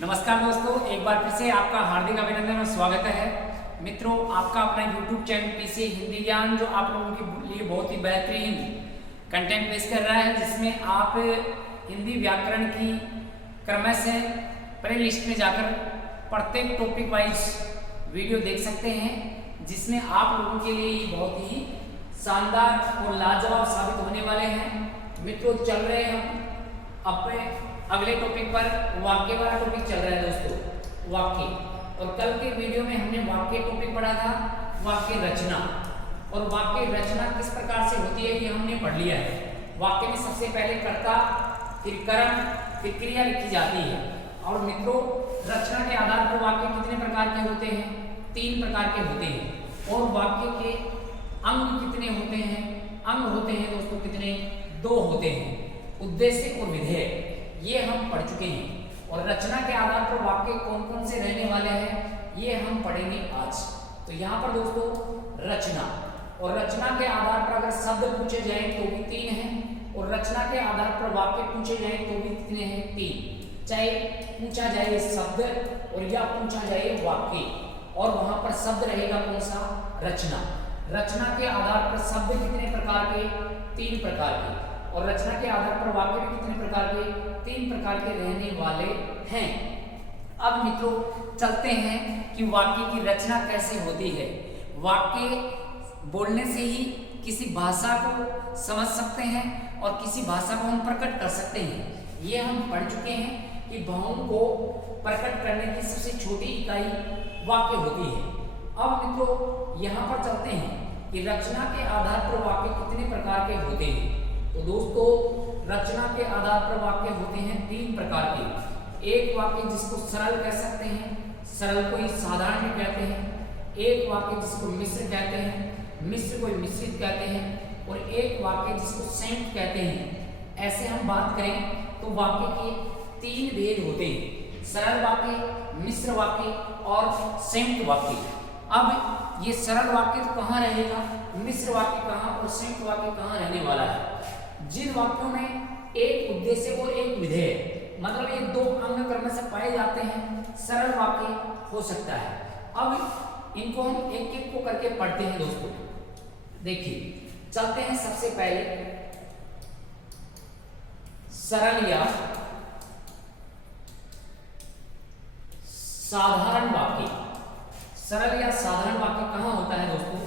नमस्कार दोस्तों, एक बार फिर से आपका हार्दिक अभिनंदन और स्वागत है। मित्रों, आपका अपना YouTube चैनल पीसी हिंदी ज्ञान जो आप लोगों के लिए बहुत ही बेहतरीन कंटेंट पेश कर रहा है, जिसमें आप हिंदी व्याकरण की क्रमशः प्ले लिस्ट में जाकर प्रत्येक टॉपिक वाइज वीडियो देख सकते हैं, जिसमें आप लोगों के लिए बहुत ही शानदार और लाजवाब साबित होने वाले हैं। मित्रों, चल रहे हम अपने अगले टॉपिक पर। वाक्य वाला टॉपिक चल रहा है दोस्तों, वाक्य। और कल के वीडियो में हमने वाक्य टॉपिक पढ़ा था, वाक्य रचना। और वाक्य रचना किस प्रकार से होती है ये हमने पढ़ लिया है। वाक्य में सबसे पहले कर्ता, फिर कर्म, फिर क्रिया लिखी जाती है। और मित्रों, रचना के आधार पर वाक्य कितने प्रकार के होते हैं? 3 प्रकार के होते हैं। और वाक्य के अंग कितने होते हैं? अंग होते हैं दोस्तों कितने? 2 होते हैं, उद्देश्य और विधेय। ये हम पढ़ चुके हैं। और रचना के आधार पर वाक्य कौन कौन से रहने वाले हैं ये हम पढ़ेंगे आज। तो यहाँ पर दोस्तों रचना, और रचना के आधार पर अगर शब्द पूछे जाए तो भी 3 हैं, और रचना के आधार पर वाक्य पूछे जाए तो भी कितने हैं? 3। चाहे पूछा जाए शब्द और या पूछा जाए वाक्य, और वहां पर शब्द रहेगा कौन सा? रचना। रचना के आधार पर शब्द कितने प्रकार के? 3 प्रकार के। और रचना के आधार पर वाक्य भी कितने प्रकार के? 3 प्रकार के रहने वाले हैं। अब मित्रों चलते हैं कि वाक्य की रचना कैसे होती है। वाक्य बोलने से ही किसी भाषा को समझ सकते हैं और किसी भाषा को हम प्रकट कर सकते हैं। ये हम पढ़ चुके हैं कि भावों को प्रकट करने की सबसे छोटी इकाई वाक्य होती है। अब मित्रों यहाँ पर चलते हैं कि रचना के आधार पर वाक्य कितने प्रकार के होते हैं। तो दोस्तों रचना के आधार पर वाक्य होते हैं 3 प्रकार के। एक वाक्य जिसको सरल कह सकते हैं, सरल को ही साधारण भी कहते हैं। एक वाक्य जिसको मिश्र कहते हैं, मिश्र को मिश्रित कहते हैं। और एक वाक्य जिसको संयुक्त कहते हैं। ऐसे हम बात करें तो वाक्य के 3 भेद होते हैं, सरल वाक्य, मिश्र वाक्य और संयुक्त वाक्य। अब ये सरल वाक्य तो कहाँ रहेगा, मिश्र वाक्य कहाँ और संयुक्त वाक्य कहाँ रहने वाला है? जिन वाक्यों में एक उद्देश्य और एक विधेय, मतलब ये 2 अंग क्रम से पाए जाते हैं, सरल वाक्य हो सकता है। अब इनको हम एक एक को करके पढ़ते हैं दोस्तों। देखिए चलते हैं सबसे पहले सरल या साधारण वाक्य। सरल या साधारण वाक्य कहाँ होता है दोस्तों?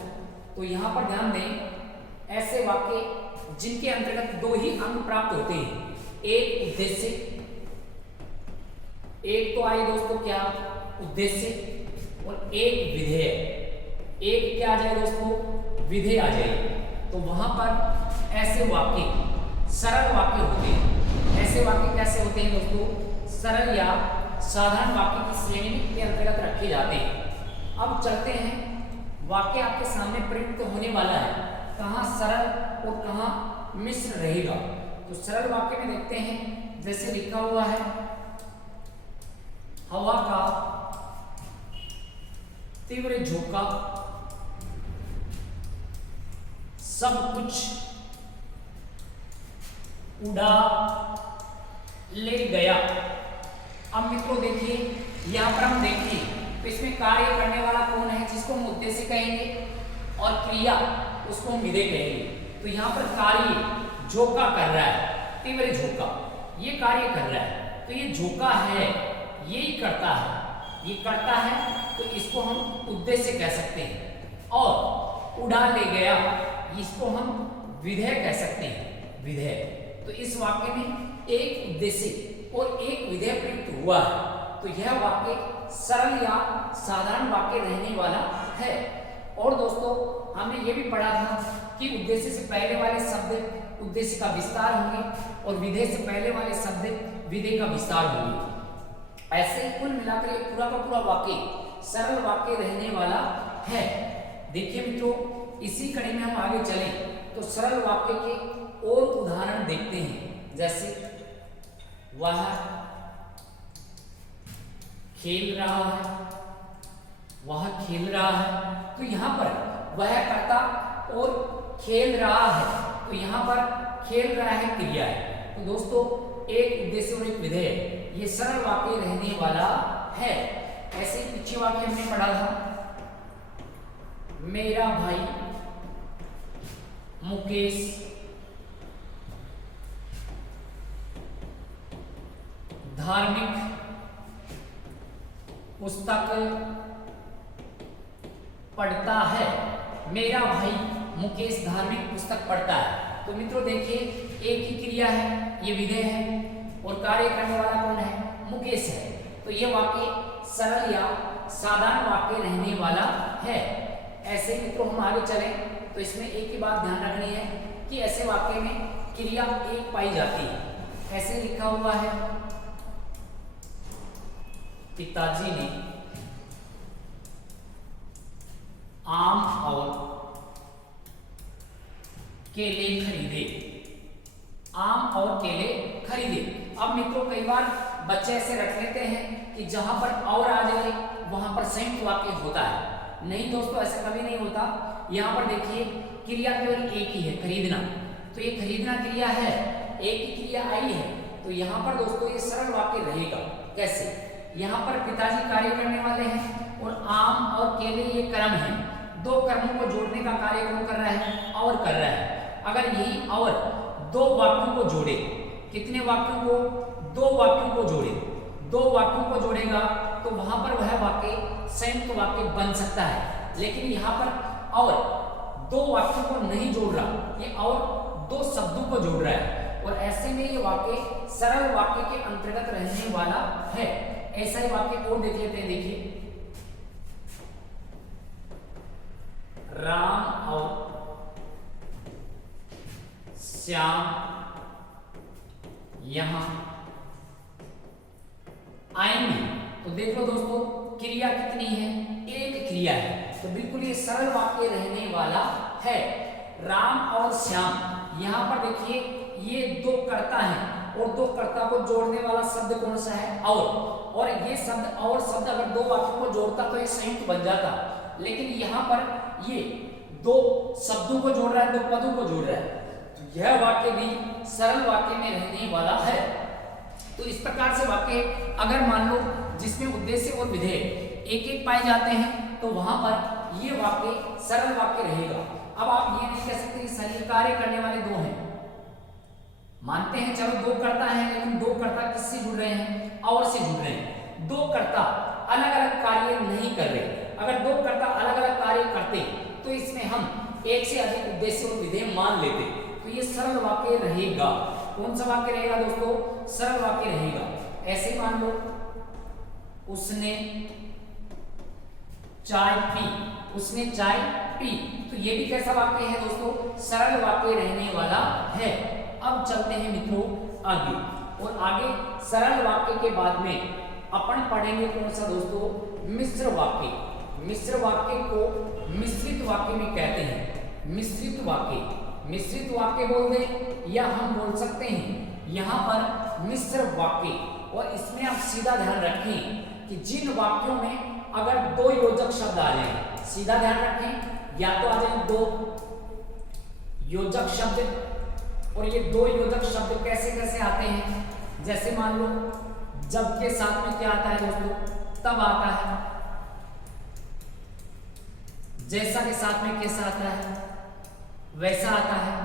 तो यहां पर ध्यान दें, ऐसे वाक्य जिनके अंतर्गत 2 ही अंग प्राप्त होते हैं, एक उद्देश्य, एक तो आए दोस्तों क्या? उद्देश्य, और एक विधेय। एक क्या आ जाए दोस्तों? विधेय आ जाए। तो वहां पर ऐसे वाक्य सरल वाक्य होते हैं। ऐसे वाक्य कैसे होते हैं दोस्तों? सरल या साधारण वाक्य की श्रेणी के अंतर्गत रखे जाते हैं। अब चलते हैं, वाक्य आपके सामने प्रिंट तो होने वाला है, कहाँ सरल और कहाँ मिश्र रहेगा। तो सरल वाक्य में देखते हैं, जैसे लिखा हुआ है, हवा का तीव्र झोंका सब कुछ उड़ा ले गया। अब मित्रों देखिए, यहां पर हम देखें तो इसमें कार्य करने वाला कौन है, जिसको हम उद्देश्य कहेंगे, और क्रिया उसको हम विधेय कहेंगे। तो यहाँ पर कार्य झोंका कर रहा है, तीव्र झोंका, ये कार्य कर रहा है। तो ये झोंका है, ये ही करता है, ये करता है, तो इसको हम उद्देश्य कह सकते हैं। और उड़ा ले गया, इसको हम विधेय कह सकते हैं, विधेय। तो इस वाक्य में एक उद्देश्य और एक विधेय प्रयुक्त हुआ है। तो यह वाक्य सरल या साधारण वाक्य रहने वाला है। और दोस्तों हमने ये भी पढ़ा था कि उद्देश्य से पहले वाले शब्द उद्देश्य का विस्तार होंगे और विधेय से पहले वाले शब्द विधेय का विस्तार होंगे। ऐसे कुल मिलाकर ये पूरा का पूरा वाक्य सरल वाक्य रहने वाला है। देखिए मित्रों, इसी कड़ी में हम आगे चलें तो सरल वाक्य के और उदाहरण देखते हैं। जैसे वह खेल रहा है, वह खेल रहा है। तो यहाँ पर वह कर्ता और खेल रहा है, तो यहाँ पर खेल रहा है क्रिया है। तो दोस्तों एक उद्देश्य और एक विधेय, ये सरल वाक्य रहने वाला है। ऐसे ही पीछे वाक्य हमने पढ़ा था, मेरा भाई मुकेश धार्मिक पुस्तक पढ़ता है। मेरा भाई मुकेश धार्मिक पुस्तक पढ़ता है। तो मित्रों देखिए, एक ही क्रिया है, ये विधेय है और कार्य करने वाला कौन है? मुकेश है। तो ये वाक्य सरल या साधारण वाक्य रहने वाला है। ऐसे मित्रों हम आगे चलें तो इसमें एक ही बात ध्यान रखनी है कि ऐसे वाक्य में क्रिया एक पाई जाती है। ऐसे लिखा हुआ है, पिताजी ने आम और केले खरीदे। आम और केले खरीदे। अब मित्रों कई बार बच्चे ऐसे रख लेते हैं कि जहां पर और आ जाए वहां पर संयुक्त वाक्य होता है। नहीं दोस्तों, ऐसा कभी नहीं होता। यहाँ पर देखिए क्रिया केवल एक ही है, खरीदना। तो ये खरीदना क्रिया है, एक ही क्रिया आई है। तो यहाँ पर दोस्तों ये सरल वाक्य रहेगा। कैसे? यहाँ पर पिताजी कार्य करने वाले हैं और आम और केले ये कर्म है। दो कर्मों को जोड़ने का कार्य कौन कर रहा है? और कर रहा है। अगर यही और दो वाक्यों को जोड़े, कितने वाक्यों को? दो वाक्यों को जोड़े, दो वाक्यों को जोड़ेगा तो वहां पर वह वाक्य संयुक्त वाक्य बन सकता है। लेकिन यहाँ पर और दो वाक्यों को नहीं जोड़ रहा, ये और दो शब्दों को जोड़ रहा है और ऐसे में ये वाक्य सरल वाक्य के अंतर्गत रहने वाला है। ऐसा ही वाक्य और देख लेते हैं। देखिए, राम और श्याम यहां आएंगे। तो देख लो दोस्तों, क्रिया कितनी है? एक क्रिया है। तो बिल्कुल ये सरल वाक्य रहने वाला है। राम और श्याम, यहां पर देखिए ये दो कर्ता हैं और दो कर्ता को जोड़ने वाला शब्द कौन सा है? और ये शब्द और शब्द अगर दो वाक्यों को जोड़ता तो ये संयुक्त बन जाता। लेकिन यहाँ पर ये दो शब्दों को जोड़ रहा है, दो पदों को जोड़ रहा है। तो यह वाक्य भी सरल वाक्य में रहने वाला है। तो इस प्रकार से वाक्य अगर मान लो जिसमें उद्देश्य और विधेय एक एक पाए जाते हैं तो वहां पर ये वाक्य सरल वाक्य रहेगा। अब आप ये नहीं कह सकते कि शरीर कार्य करने वाले दो हैं। मानते हैं चलो दो कर्ता है, लेकिन दो कर्ता किससे जुड़ रहे हैं? और से जुड़ रहे हैं। दो कर्ता अलग अलग कार्य नहीं कर रहे। अगर दो कर्ता अलग अलग कार्य करते तो इसमें हम एक से अधिक उद्देश्य और विधेय मान लेते। तो ये सरल वाक्य रहेगा। कौन सा वाक्य रहेगा दोस्तों? सरल वाक्य रहेगा। ऐसे मान लो, उसने चाय पी, उसने चाय पी। तो ये भी कैसा वाक्य है दोस्तों? सरल वाक्य रहने वाला है। अब चलते हैं मित्रों आगे, और आगे सरल वाक्य के बाद में अपन पढ़ेंगे कौन सा दोस्तों? मिश्र वाक्य। मिश्र वाक्य को मिश्रित वाक्य में कहते हैं। मिश्रित वाक्य, मिश्रित वाक्य बोल दें या हम बोल सकते हैं यहाँ पर मिश्र वाक्य। और इसमें आप सीधा ध्यान रखें कि जिन वाक्यों में अगर दो योजक शब्द आ जाए, सीधा ध्यान रखें, या तो आ जाए दो योजक शब्द। और ये दो योजक शब्द कैसे कैसे आते हैं? जैसे मान लो जब के साथ में क्या आता है दोस्तों? तब आता है। जैसा के साथ में कैसा आता है? वैसा आता है।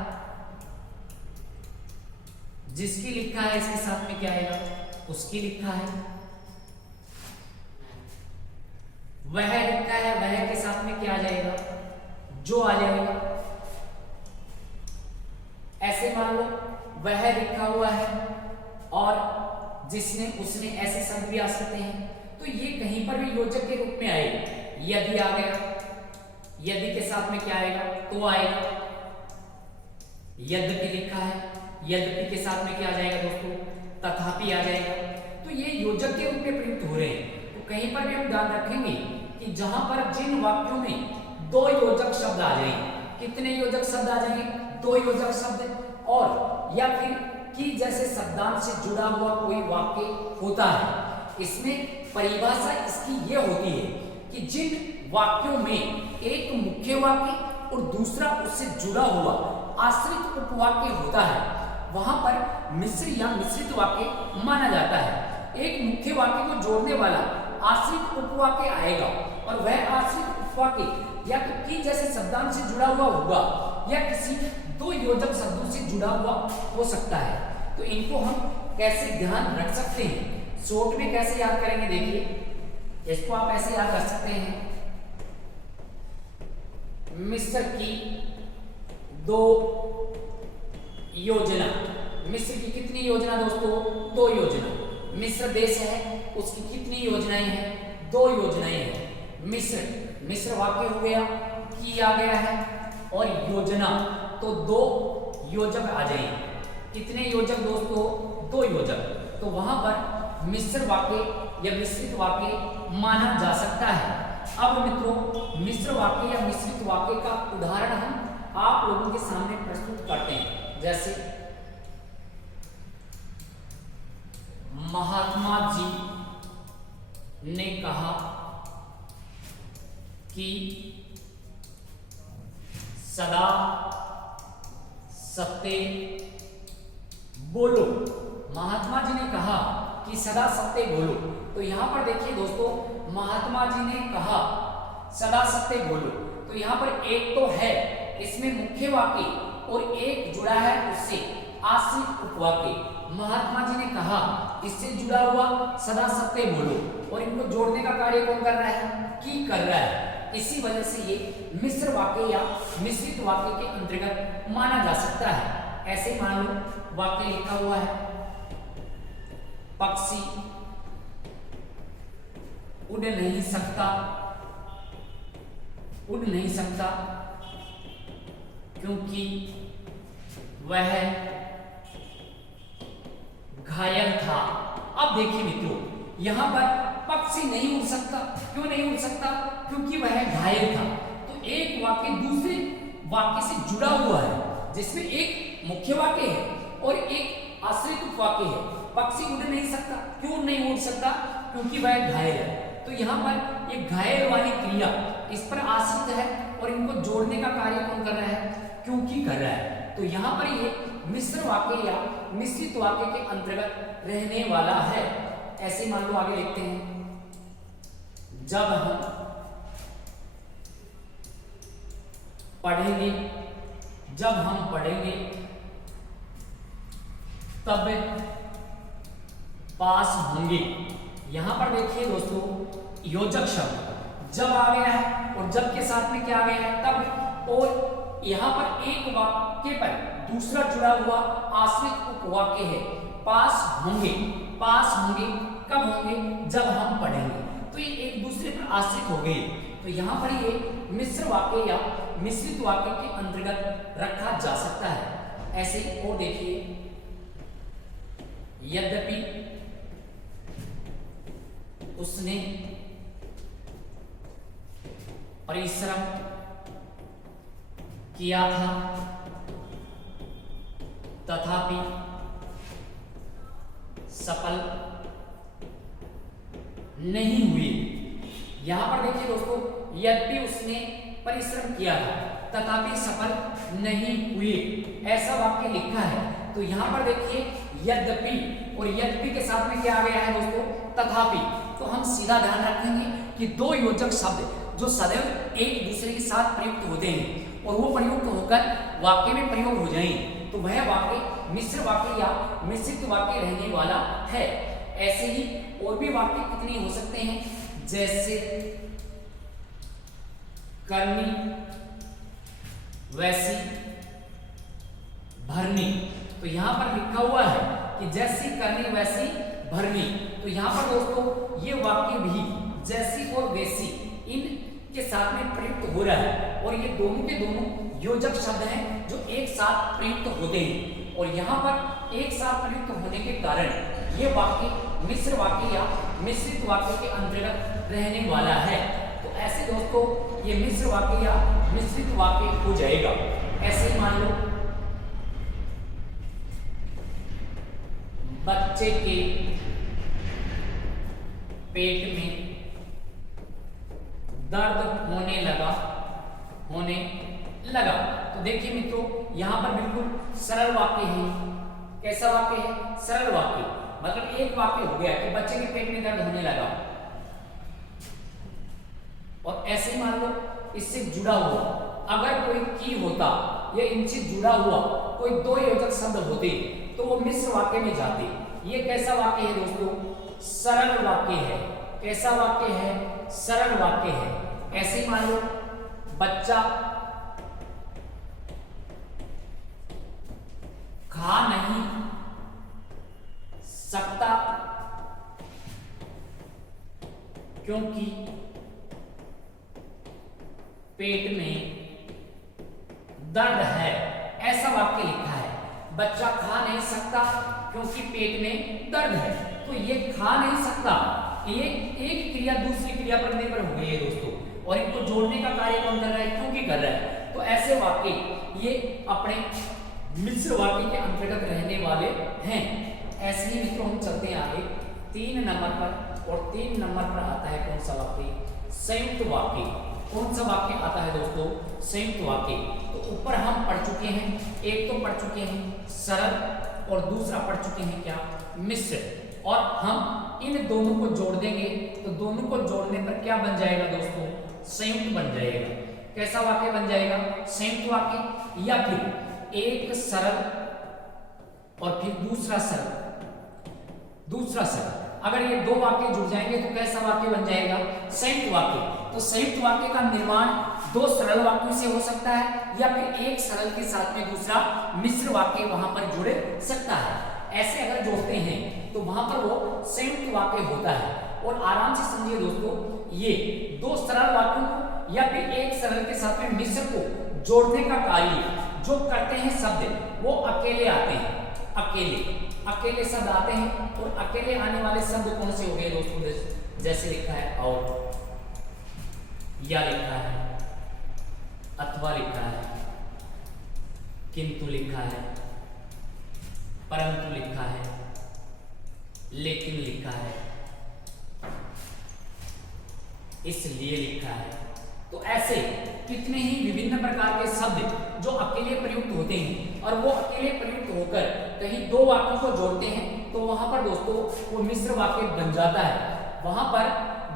जिसकी लिखा है इसके साथ में क्या आएगा? उसकी लिखा है। वह लिखा है, वह के साथ में क्या आ जाएगा? जो आ जाएगा। ऐसे मान लो वह लिखा हुआ है और जिसने, उसने, ऐसे शब्द भी आ सकते हैं। तो ये कहीं पर भी योजक के रूप में आएगा। यदि आ गया, यदि के साथ में क्या आएगा? तो आएगा। यद्यपि लिखा है, यद्यपि के साथ में क्या आ जाएगा दोस्तों? तथापि आ जाएगा। तो ये योजक के रूप में प्रयुक्त हो रहे हैं। तो कहीं पर भी हम ध्यान रखेंगे कि जहां पर जिन वाक्यों में दो योजक शब्द आ जाएंगे, कितने योजक शब्द आ जाएंगे? दो योजक शब्द, और या फिर कि जैसे शब्दांश से जुड़ा हुआ कोई वाक्य होता है। इसमें परिभाषा इसकी ये होती है कि जिन वाक्यों में एक मुख्य वाक्य और दूसरा उससे जुड़ा हुआ आश्रित उपवाक्य होता है, वहां पर मिश्र या मिश्रित वाक्य माना जाता है। एक मुख्य वाक्य को जोड़ने वाला आश्रित उपवाक्य आएगा और वह आश्रित उपवाक्य या तो की जैसे शब्दांश से जुड़ा हुआ होगा या किसी दो योजक शब्दों से जुड़ा हुआ हो सकता है। तो इनको हम कैसे ध्यान रख सकते हैं, शॉर्ट में कैसे याद करेंगे, देखिए इसको आप ऐसे याद रख सकते हैं। मिस्र की दो योजना, मिस्र की कितनी योजना दोस्तों, दो योजना। मिस्र देश है, उसकी कितनी योजनाएं हैं, दो योजनाएं हैं। मिस्र, मिस्र वाक्य हो गया, की आ गया है, और योजना तो दो योजक आ जाएंगे। कितने योजक दोस्तों, दो योजक। तो वहां पर मिश्र वाक्य या मिश्रित वाक्य माना जा सकता है। अब मित्रों मिश्र वाक्य या मिश्रित वाक्य का उदाहरण हम आप लोगों के सामने प्रस्तुत करते हैं। जैसे महात्मा जी ने कहा कि सदा सत्य बोलो। महात्मा जी ने कहा कि सदा सत्य बोलो। तो यहां पर देखिए दोस्तों, महात्मा जी ने कहा सदा सत्य बोलो, तो यहां पर एक तो है इसमें मुख्य वाक्य और एक जुड़ा है उससे आश्रित उपवाक्य। महात्मा जी ने कहा, इससे जुड़ा हुआ सदा सत्य बोलो, और इनको जोड़ने का कार्य कौन कर रहा है, की कर रहा है। इसी वजह से ये मिश्र वाक्य या मिश्रित वाक्य के अंतर्गत माना जा सकता है। ऐसे मान लो वाक्य लिखा हुआ है, पक्षी उड़ नहीं सकता, उड़ नहीं सकता क्योंकि वह घायल था। अब देखिए मित्रों, यहां पर पक्षी नहीं उड़ सकता, क्यों नहीं उड़ सकता, क्योंकि वह घायल था। तो एक वाक्य दूसरे वाक्य से जुड़ा हुआ है, जिसमें एक मुख्य वाक्य है और एक आश्रित उपवाक्य है। पक्षी उड़ नहीं सकता, क्यों नहीं उड़ सकता, क्योंकि वह घायल है। तो यहाँ पर एक घायल वाली क्रिया इस पर आश्रित है और इनको जोड़ने का कार्य कौन कर रहा है, क्योंकि कर रहा है। तो यहाँ पर ये मिश्र वाक्य या मिश्रित वाक्य के अंतर्गत रहने वाला है। ऐसे मान लो आगे लिखते हैं, जब हम पढ़ेंगे, जब हम पढ़ेंगे तब पास होंगे। यहां पर देखिए दोस्तों, योजक शब्द जब आ गया है और जब के साथ में क्या आ गया है, तब। और यहां पर एक वाक्य पर दूसरा जुड़ा हुआ आश्रित उपवाक्य है, पास होंगे। पास होंगे कब होंगे, जब हम पढ़ेंगे। तो ये एक दूसरे पर आश्रित हो गए। तो यहां पर ये मिश्र वाक्य या मिश्रित वाक्य के अंतर्गत रखा जा सकता है। ऐसे और देखिए, यद्यपि उसने परिश्रम किया था तथापि सफल नहीं हुई। यहां पर देखिए दोस्तों, यद्यपि उसने परिश्रम किया था तथापि सफल नहीं हुई, ऐसा वाक्य लिखा है। तो यहां पर देखिए यद्यपि, और यद्यपि के साथ में क्या आ गया है दोस्तों, तथापि। तो हम सीधा ध्यान रखेंगे कि दो योजक शब्द जो सदैव एक दूसरे के साथ प्रयुक्त होते हैं और वो प्रयुक्त होकर वाक्य में प्रयोग हो जाएं, तो वह वाक्य मिश्र वाक्य या मिश्रित वाक्य रहने वाला है। ऐसे ही और भी वाक्य कितने हो सकते हैं, जैसे करनी वैसी भरनी। तो यहां पर लिखा हुआ है कि जैसी करनी वैसी भरनी। तो यहां पर दोस्तों ये वाक्य भी जैसी और वैसी इन के साथ में प्रयुक्त हो रहा है, और ये दोनों के दोनों योजक शब्द हैं जो एक साथ प्रयुक्त होते हैं। और यहां पर एक साथ प्रयुक्त होने के कारण ये वाक्य मिश्र वाक्य या मिश्रित वाक्य के अंतर्गत रहने वाला है। तो ऐसे दोस्तों ये मिश्र वाक्य या मिश्रित वाक्य हो जाएगा। ऐसे ही मान लो, बच्चे के पेट में दर्द होने लगा, होने लगा। तो देखिए मित्रों, यहां पर बिल्कुल सरल वाक्य है, कैसा वाक्य है? सरल वाक्य। मतलब एक वाक्य हो गया कि बच्चे के पेट में दर्द होने लगा, और ऐसे ही मान लो इससे जुड़ा हुआ अगर कोई की होता या इनसे जुड़ा हुआ कोई दो योजक शब्द होते तो वो मिश्र वाक्य में जाते। ये कैसा वाक्य है दोस्तों? सरल वाक्य है। कैसा वाक्य है? सरल वाक्य है। ऐसे ही मान लो बच्चा खा नहीं सकता क्योंकि पेट में दर्द है। ऐसा वाक्य लिखा है, बच्चा खा नहीं सकता क्योंकि पेट में दर्द है। तो ये खा नहीं सकता, ये एक क्रिया दूसरी क्रिया पर निर्भर हो गई है दोस्तों, और इनको जोड़ने का कार्य कौन कर रहा है? क्योंकि कर रहा है। तो ऐसे वाक्य ये अपने मिश्र वाक्य के अंतर्गत रहने वाले हैं। ऐसे ही मित्रों हम चलते हैं आगे 3 नंबर पर, और 3 नंबर पर आता है कौन सा वाक्य? संयुक्त वाक्य। कौन सा वाक्य आता है दोस्तों? संयुक्त वाक्य। तो ऊपर हम पढ़ चुके हैं, एक तो पढ़ चुके हैं सरल और दूसरा पढ़ चुके हैं क्या? मिश्र। और हम इन दोनों को जोड़ देंगे तो दोनों को जोड़ने पर क्या बन जाएगा दोस्तों? संयुक्त बन जाएगा। कैसा वाक्य बन जाएगा? संयुक्त वाक्य। या फिर एक सरल और फिर दूसरा सरल, दूसरा सरल। अगर ये दो वाक्य जुड़ जाएंगे तो कैसा वाक्य बन जाएगा? संयुक्त वाक्य। तो संयुक्त वाक्य का निर्माण दो सरल वाक्यों से हो सकता है, या फिर एक सरल के साथ में दूसरा मिश्र वाक्य वहां पर जुड़ सकता है। ऐसे अगर जोड़ते हैं तो वहां पर वो संयुक्त वाक्य होता है। और आराम से समझिए दोस्तों, ये दो सरल वाक्यों को या फिर एक सरल के साथ में मिश्र को जोड़ने का कार्य जो करते हैं शब्द, वो अकेले आते हैं। अकेले शब्द आते हैं, और अकेले आने वाले शब्द कौन से हो गए दोस्तों? जैसे लिखा है और, या लिखा है, अथवा लिखा है, किंतु लिखा है, परंतु लिखा है, लेकिन लिखा है, इसलिए लिखा है। तो ऐसे कितने ही विभिन्न प्रकार के शब्द जो अकेले प्रयुक्त होते हैं, और वो अकेले प्रयुक्त होकर कहीं दो वाक्यों को जोड़ते हैं तो वहां पर दोस्तों वो मिश्र वाक्य बन जाता है। वहां पर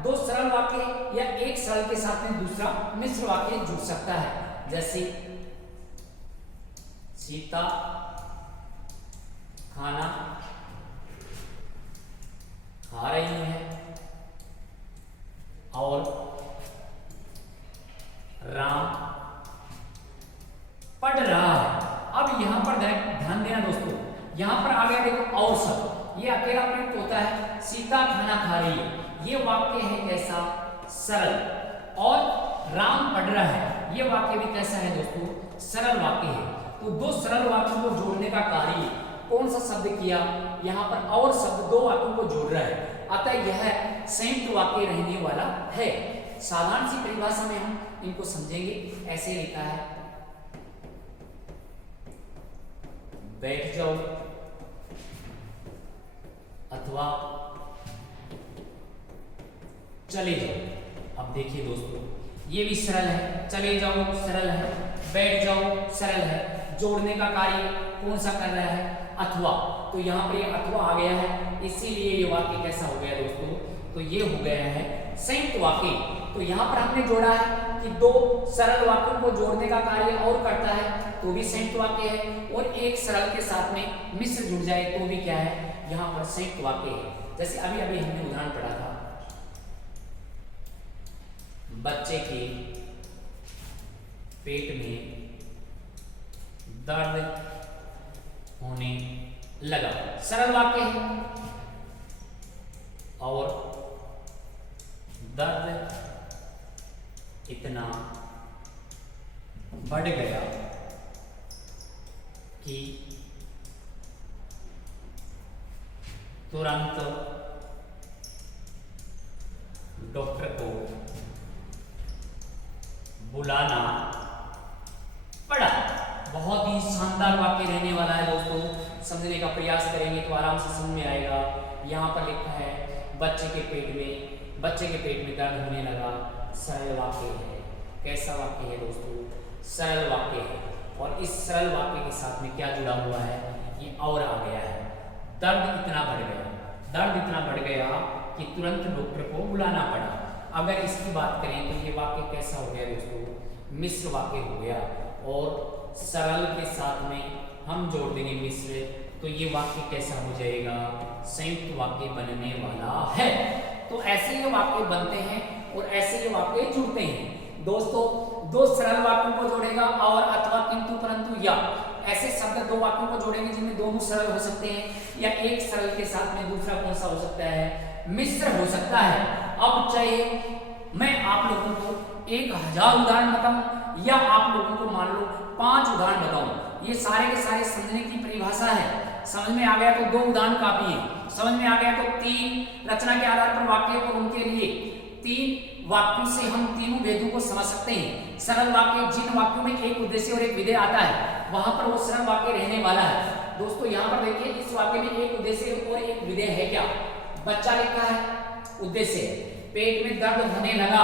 दो सरल वाक्य या एक सरल के साथ में दूसरा मिश्र वाक्य जुड़ सकता है। जैसे सीता खाना खा रही है और राम पढ़ रहा है। अब यहां पर ध्यान देना दोस्तों, यहां पर आ गया देखो और शब्द, ये अकेला प्रयुक्त होता है। सीता खाना खा रही है, ये वाक्य है कैसा? सरल। और राम पढ़ रहा है, ये वाक्य भी कैसा है दोस्तों? सरल वाक्य है। तो दो सरल वाक्यों को जोड़ने का कार्य कौन सा शब्द किया? यहाँ पर और शब्द दो वाक्यों को जोड़ रहा है, अतः यह संयुक्त वाक्य रहने वाला है। साधारण सी परिभाषा में हम इनको समझेंगे। ऐसे लिखा है, बैठ जाओ अथवा चले जाओ। अब देखिए दोस्तों, ये भी सरल है, चले जाओ सरल है, बैठ जाओ सरल है। जोड़ने का कार्य कौन सा कर रहा है? अथवा। तो यहाँ पर ये अथवा आ गया है, इसीलिए ये वाक्य कैसा हो गया दोस्तों? तो ये हो गया है संयुक्त वाक्य। तो यहाँ पर हमने जोड़ा है कि दो सरल वाक्यों को जोड़ने का कार्य और करता है तो भी संयुक्त वाक्य है, और एक सरल के साथ में मिश्र जुड़ जाए तो भी क्या है? यहाँ पर संयुक्त वाक्य है। जैसे अभी अभी हमने उदाहरण पढ़ा था, बच्चे के पेट में दर्द होने लगा। सरल वाक्य है, और दर्द इतना बढ़ गया कि तुरंत डॉक्टर को बुलाना पड़ा। बहुत ही शानदार वाक्य रहने वाला है दोस्तों, समझने का प्रयास करेंगे तो आराम से समझ में आएगा। यहाँ पर लिखा है बच्चे के पेट में दर्द होने लगा। सरल वाक्य है। कैसा वाक्य है दोस्तों? सरल वाक्य है। और इस सरल वाक्य के साथ में क्या जुड़ा हुआ है? ये और आ गया है। दर्द इतना बढ़ गया, दर्द इतना बढ़ गया कि तुरंत डॉक्टर को बुलाना पड़ा। अगर इसकी बात करें तो ये वाक्य कैसा हो गया दोस्तों, मिश्र वाक्य हो गया। और सरल के साथ में हम जोड़ देंगे मिश्र, तो ये वाक्य कैसा हो जाएगा, संयुक्त वाक्य बनने वाला है। तो ऐसे ये वाक्य बनते हैं और ऐसे ये वाक्य जुड़ते हैं दोस्तों। दो सरल वाक्यों को जोड़ेगा और अथवा किंतु परंतु या ऐसे शब्द दो वाक्यों को जोड़ेंगे जिनमें दोनों सरल हो सकते हैं, या एक सरल के साथ में दूसरा कौन सा हो सकता है, मिश्र हो सकता है। अब चाहे मैं आप लोगों को 1000 उदाहरण बताऊं या आप लोगों को मान लो 5 उदाहरण बताऊं, ये सारे के सारे समझने की परिभाषा है। समझ में आ गया तो 2 उदाहरण काफी है, समझ में आ गया तो 3 रचना के आधार पर वाक्य और उनके लिए 3 वाक्यों से हम तीनों भेदों को समझ सकते हैं। सरल वाक्य, जिन वाक्यों में एक उद्देश्य और एक विधेय आता है वहां पर वो सरल वाक्य रहने वाला है। दोस्तों यहाँ पर देखिए, इस वाक्य में एक उद्देश्य और एक विधेय है। क्या बच्चा लिखा है, उद्देश्य पेट में दर्द होने लगा,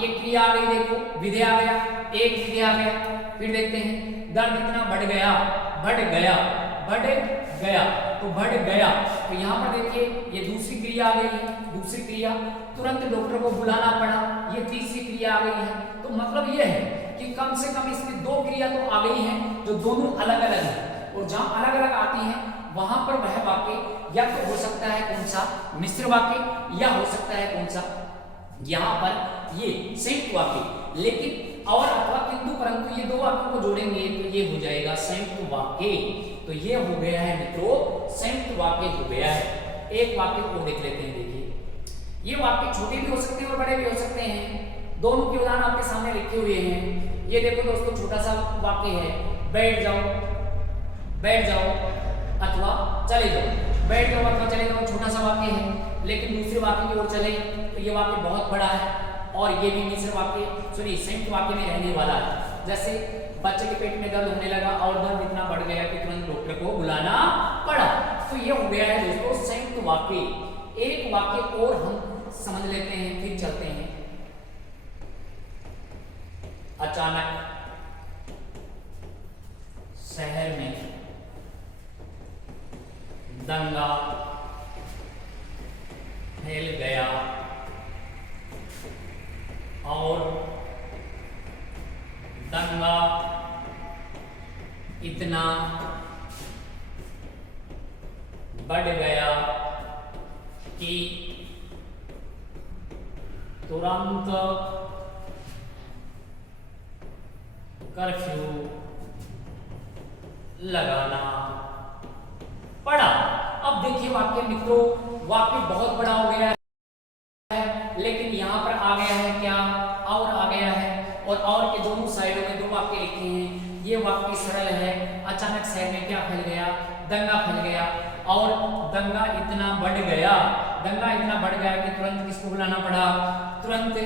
ये क्रिया आ गई, देखो विधेय आ गया, एक विधेय आ गया। फिर देखते हैं दर्द इतना बढ़ गया, बढ़ गया, बढ़ गया, तो बढ़ गया। तो यहाँ पर देखिए ये दूसरी क्रिया आ गई है, दूसरी क्रिया तुरंत डॉक्टर को बुलाना पड़ा, ये तीसरी क्रिया आ गई है। तो मतलब ये है कि कम से कम इसमें 2 क्रिया तो आ गई हैं जो दोनों अलग अलग हैं, और जहां अलग अलग आती हैं वहां पर वह वाक्य या तो हो सकता है कौन सा, मिश्र वाक्य, या हो सकता है कौन सा, यहाँ पर ये संयुक्त वाक्य। लेकिन और अथवा किंतु परंतु ये 2 वाक्यों को जोड़ेंगे तो ये हो जाएगा संयुक्त वाक्य। तो ये हो गया है मित्रों, संयुक्त वाक्य हो गया है। एक वाक्य को देख लेते हैं। देखिए ये वाक्य छोटे भी हो सकते हैं और बड़े भी हो सकते हैं, दोनों के उदाहरण आपके सामने लिखे हुए हैं। ये देखो दोस्तों, छोटा सा वाक्य है, बैठ जाओ, बैठ जाओ अथवा चले जाओ, बैठ जाओ अथवा चले जाओ, छोटा सा वाक्य है। लेकिन दूसरे वाक्य की ओर चले तो ये वाक्य बहुत बड़ा है, और ये भी मिश्र वाक्य, सॉरी संयुक्त वाक्य में रहने वाला है। जैसे बच्चे के पेट में दर्द होने लगा और दर्द इतना बढ़ गया कि तुरंत डॉक्टर को बुलाना पड़ा। तो ये हो गया है दोस्तों संयुक्त वाक्य। एक वाक्य और हम समझ लेते हैं, फिर चलते हैं। अचानक शहर में दंगा फैल गया और दंगा इतना बढ़ गया कि तुरंत कर्फ्यू लगाना पड़ा। अब देखिए वाक्य मित्रों, वाक्य बहुत बड़ा हो गया है, लेकिन यहां पर आ गया है क्या, और आ गया है, और के दोनों साइडों में 2 वाक्य लिखे हैं। ये वाक्य सरल है, अचानक शहर में क्या फैल गया, दंगा फैल गया, और दंगा इतना बढ़ गया, दंगा इतना बढ़ गया कि तुरंत किसको बुलाना पड़ा, तुरंत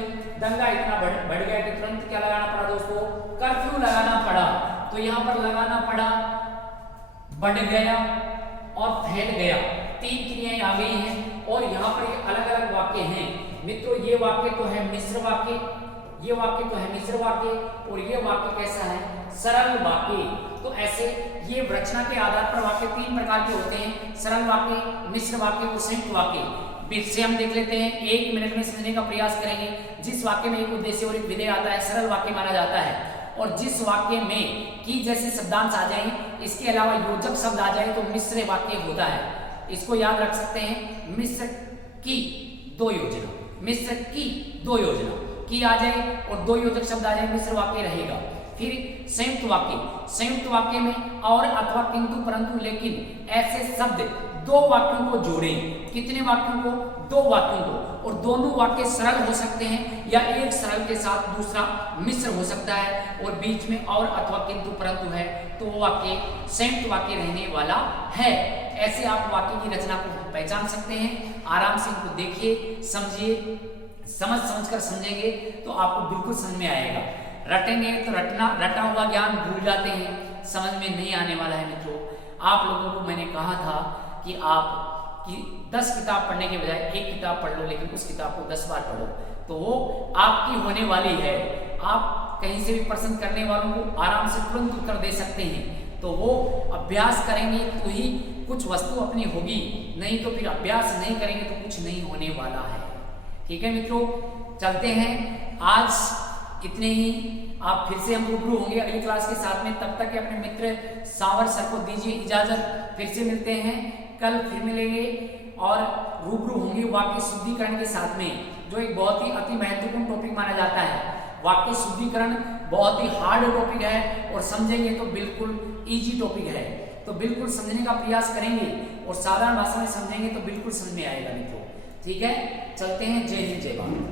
दंगा इतना बढ़ गया कि तुरंत क्या लगाना पड़ा दोस्तों, कर्फ्यू लगाना पड़ा। तो यहाँ पर लगाना पड़ा, बढ़ गया और फैल गया, 3 क्रियाएं आ गई हैं, और यहाँ पर ये अलग अलग वाक्य हैं मित्रों। ये वाक्य तो है मिश्र वाक्य, ये वाक्य तो है मिश्र वाक्य, और ये वाक्य कैसा है, सरल वाक्य। तो ऐसे ये रचना के आधार पर वाक्य 3 प्रकार के होते हैं, सरल वाक्य, मिश्र वाक्य और संयुक्त वाक्य। से हम देख लेते हैं, 1 मिनट में समझने का प्रयास करेंगे। जिस वाक्य में एक उद्देश्य और एक विधेय आता है सरल वाक्य माना जाता है, और जिस वाक्य में की जैसे शब्दांश आ जाए, इसके अलावा योजक शब्द आ जाए तो मिश्र वाक्य होता है। इसको याद रख सकते हैं, मिश्र की 2 योजना, मिश्र की 2 योजना की आ जाए और 2 योजक शब्द आ जाए, मिश्र वाक्य रहेगा। फिर संयुक्त वाक्य, संयुक्त वाक्य में और अथवा किंतु परंतु लेकिन ऐसे शब्द 2 वाक्यों को जोड़ें। कितने वाक्यों को, 2 वाक्यों को, और दोनों वाक्य सरल हो सकते हैं या एक सरल के साथ दूसरा मिश्र हो सकता है, और बीच में और अथवा किंतु परंतु है तो वो वाक्य संयुक्त वाक्य रहने वाला है। ऐसे आप वाक्य की रचना को पहचान सकते हैं। आराम से इनको देखिए, समझिए, समझकर समझेंगे तो आपको बिल्कुल समझ में आएगा। रटेंगे तो रटा हुआ ज्ञान भूल जाते हैं, समझ में नहीं आने वाला है मित्रों। आप लोगों को मैंने कहा था कि आप 10 किताब पढ़ने के बजाय 1 किताब पढ़ लो, लेकिन उस किताब को 10 बार पढ़ो तो वो आपकी होने वाली है। आप कहीं से भी प्रश्न करने वालों को आराम से तुरंत उत्तर दे सकते हैं। तो वो अभ्यास करेंगे तो ही कुछ वस्तु अपनी होगी, नहीं तो फिर अभ्यास नहीं करेंगे तो कुछ नहीं होने वाला है। ठीक है मित्रों, चलते हैं, आज इतने ही। आप फिर से हम रूबरू होंगे अगली क्लास के साथ में, तब तक के अपने मित्र सावर सर को दीजिए इजाजत। फिर से मिलते हैं कल, फिर मिलेंगे और रूबरू होंगे वाक्य शुद्धिकरण के साथ में, जो एक बहुत ही अति महत्वपूर्ण टॉपिक माना जाता है। वाक्य शुद्धिकरण बहुत ही हार्ड टॉपिक है और समझेंगे तो बिल्कुल इजी टॉपिक है, तो बिल्कुल समझने का प्रयास करेंगे और साधारण भाषा में समझेंगे तो बिल्कुल समझ में आएगा मित्रों। ठीक है, चलते हैं। जय हिंद, जय भारत।